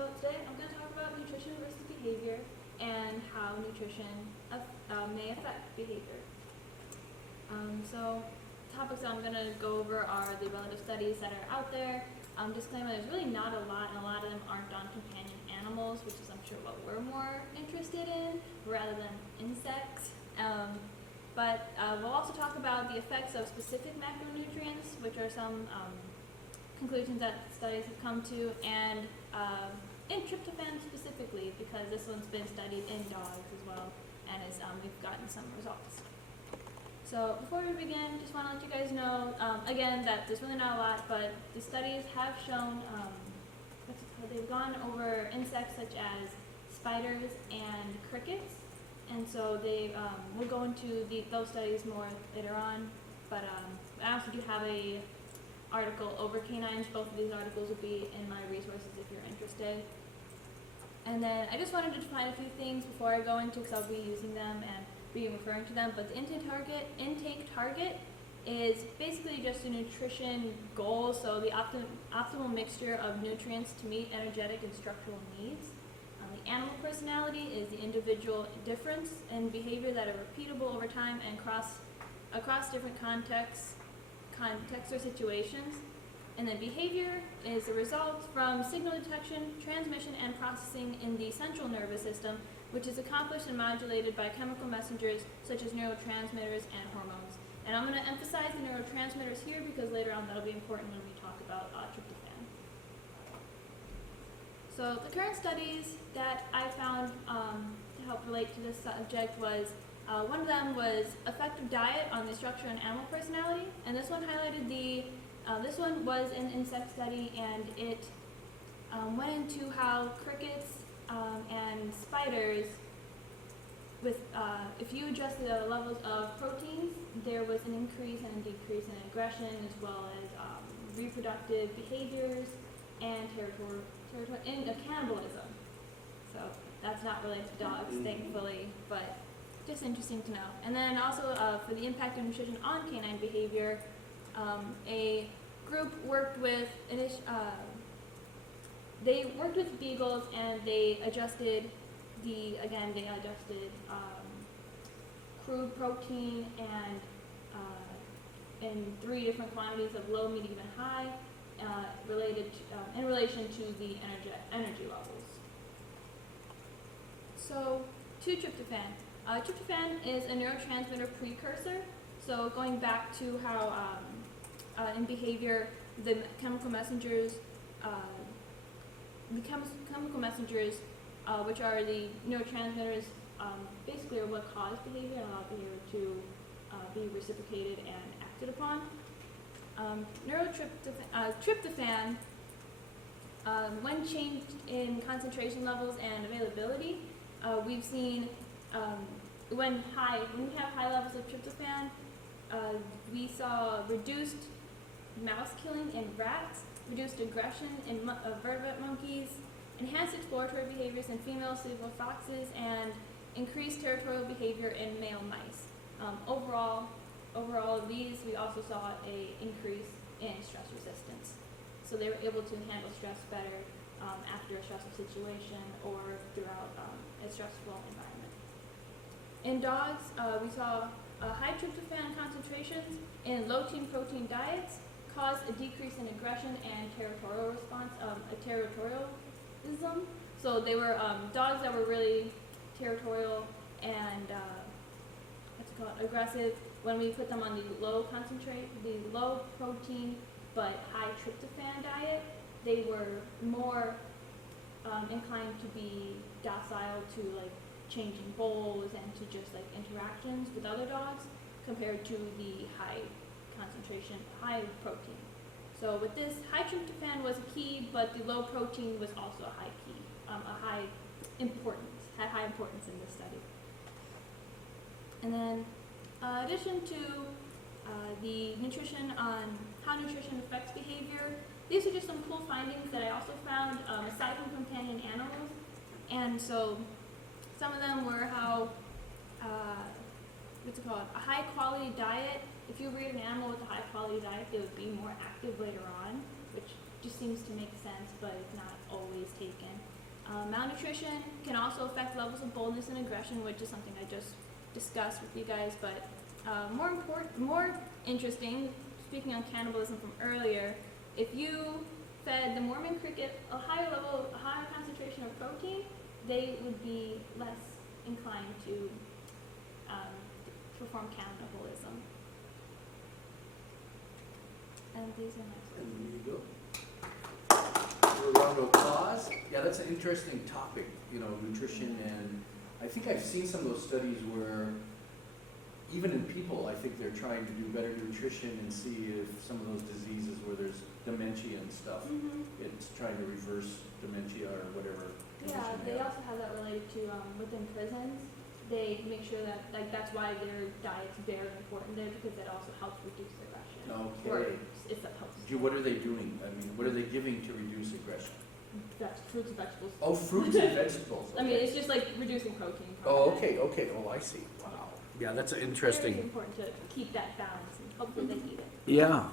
So today I'm going to talk about nutrition versus behavior and how nutrition may affect behavior. So topics that I'm going to go over are the relative studies that are out there. Disclaimer, there's really not a lot, and a lot of them aren't on companion animals, which is I'm sure what we're more interested in rather than insects. But we'll also talk about the effects of specific macronutrients, which are some conclusions that studies have come to, and in tryptophan specifically, because this one's been studied in dogs as well, and we've gotten some results. So before we begin, just want to let you guys know, again, that there's really not a lot, but the studies have shown, they've gone over insects such as spiders and crickets, and so they will go into those studies more later on, but I also do have a article over canines. Both of these articles will be in my resources if you're interested. And then I just wanted to define a few things before I go into, because I'll be using them and be referring to them, but the intake target is basically just a nutrition goal, so the optimal mixture of nutrients to meet energetic and structural needs. The animal personality is the individual difference in behavior that are repeatable over time and across different contexts or situations. And then behavior is the result from signal detection, transmission, and processing in the central nervous system, which is accomplished and modulated by chemical messengers such as neurotransmitters and hormones. And I'm going to emphasize the neurotransmitters here because later on that'll be important when we talk about tryptophan. So the current studies that I found to help relate to this subject was, one of them was effective diet on the structure and animal personality, and this one highlighted this one was an insect study, and it went into how crickets and spiders, if you adjusted the levels of proteins, there was an increase and a decrease in aggression, as well as reproductive behaviors and cannibalism. So that's not related to dogs, thankfully, but just interesting to know. And then also for the impact of nutrition on canine behavior, a group worked with beagles, and they adjusted crude protein and in 3 different quantities of low, medium, and high, in relation to the energy levels. So to tryptophan. Tryptophan is a neurotransmitter precursor. So going back to how in behavior the chemical messengers, which are the neurotransmitters, basically are what cause behavior and allow behavior to be reciprocated and acted upon. Tryptophan, when changed in concentration levels and availability, we've seen when we have high levels of tryptophan, we saw reduced mouse killing in rats, reduced aggression in vertebrate monkeys, enhanced exploratory behaviors in female silver foxes, and increased territorial behavior in male mice. Overall of these, we also saw an increase in stress resistance. So they were able to handle stress better after a stressful situation or throughout a stressful environment. In dogs, we saw high tryptophan concentrations in low-tein protein diets caused a decrease in aggression and territorial response, territorialism. So they were dogs that were really territorial and aggressive. When we put them on the low protein but high tryptophan diet, they were more inclined to be docile to like changing bowls and to just like interactions with other dogs compared to the high concentration, high protein. So with this, high tryptophan was a key, but the low protein was also a high key, had high importance in this study. And then, in addition to the nutrition on how nutrition affects behavior, these are just some cool findings that I also found aside from companion animals. And so some of them were how, a high quality diet. If you rear an animal with a high quality diet, they would be more active later on, which just seems to make sense, but it's not always taken. Malnutrition can also affect levels of boldness and aggression, which is something I just discussed with you guys, but more interesting, speaking on cannibalism from earlier, if you fed the Mormon cricket a higher concentration of protein, they would be less inclined to perform cannibalism. And these are my And there you go. A round of applause. Yeah, that's an interesting topic, you know, nutrition, and I think I've seen some of those studies where even in people, I think they're trying to do better nutrition and see if some of those diseases where there's dementia and stuff, it's trying to reverse dementia or whatever. Yeah, they also have that related to within prisons. They make sure that, like, that's why their diet's very important there, because it also helps reduce aggression. Okay. It's that helps. What are they doing? I mean, what are they giving to reduce aggression? That's fruits and vegetables. Oh, fruits and vegetables. I mean, Okay. it's just like reducing protein. Oh, okay. Oh, I see. Wow. Yeah, that's Very interesting. important to keep that balance, and hopefully they eat it. Yeah.